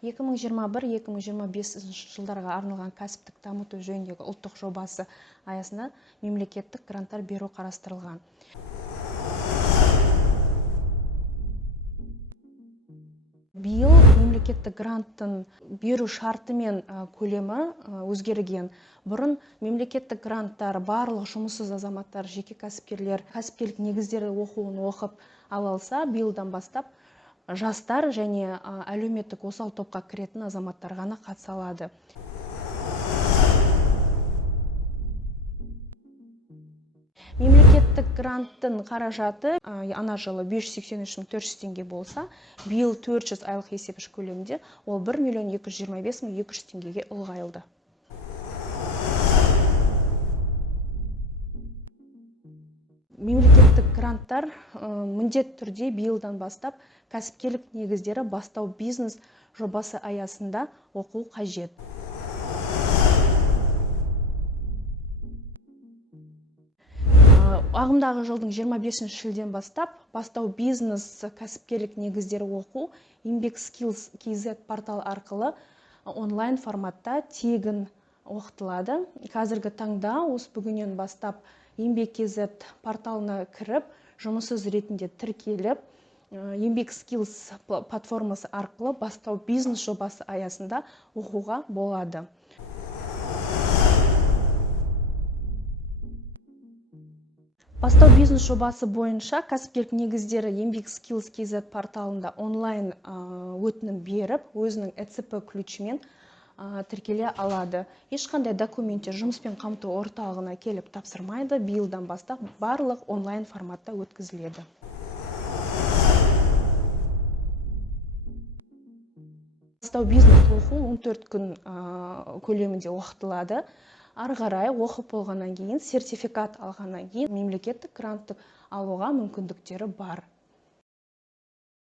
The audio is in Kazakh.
2021-2025 жылдарға арналған кәсіптік дамыту жөніндегі ұлттық жобасы аясында мемлекеттік гранттар беру қарастырылған. Биыл мемлекеттік гранттың беру шарты мен көлемі өзгерген. Бұрын мемлекеттік гранттар барлық жұмыссыз азаматтар, жеке кәсіпкерлер кәсіпкерлік негіздері оқуын оқып ала алса, биылдан бастап жастар және әлеуметтік осал топқа кіретін азаматтар ғана қатыса алады. Мемлекеттік гранттың қаражаты ана жылы 583.400 теңге болса, биыл 400 айлық есептегіш көлемінде ол 1.225.200 теңгеге ұлғайылды. Мемлекеттік гранттар міндетті түрде биылдан бастап кәсіпкерлік негіздері бастау бизнес жобасы аясында оқу қажет. Ағымдағы жылдың 25 шілден бастап бастау бизнес кәсіпкерлік негіздері оқу Еңбек-Skills KZ портал арқылы онлайн форматта тегін оқытылады. Қазіргі таңда осы бүгіннен бастап Еңбек-KZ порталына кіріп, жұмыссыз ретінде тіркеліп, Еңбек-Skills платформасы арқылы бастау бизнес жобасы аясында оқуға болады. Бастау бизнес жобасы бойынша кәсіпкерлік негіздері Еңбек-Skills KZ порталында онлайн өтінім беріп, өзінің ЭЦП ключімен тіркеле алады. Ешқандай документтер жұмыспен қамту орталығына келіп тапсырмайды. Биылдан бастап барлық онлайн форматта өткізіледі. Бастау бизнес оқу 14 күн көлемінде оқытылады. Ары қарай оқып болғаннан кейін, сертификат алғаннан кейін мемлекеттік грантты алуға мүмкіндіктері бар.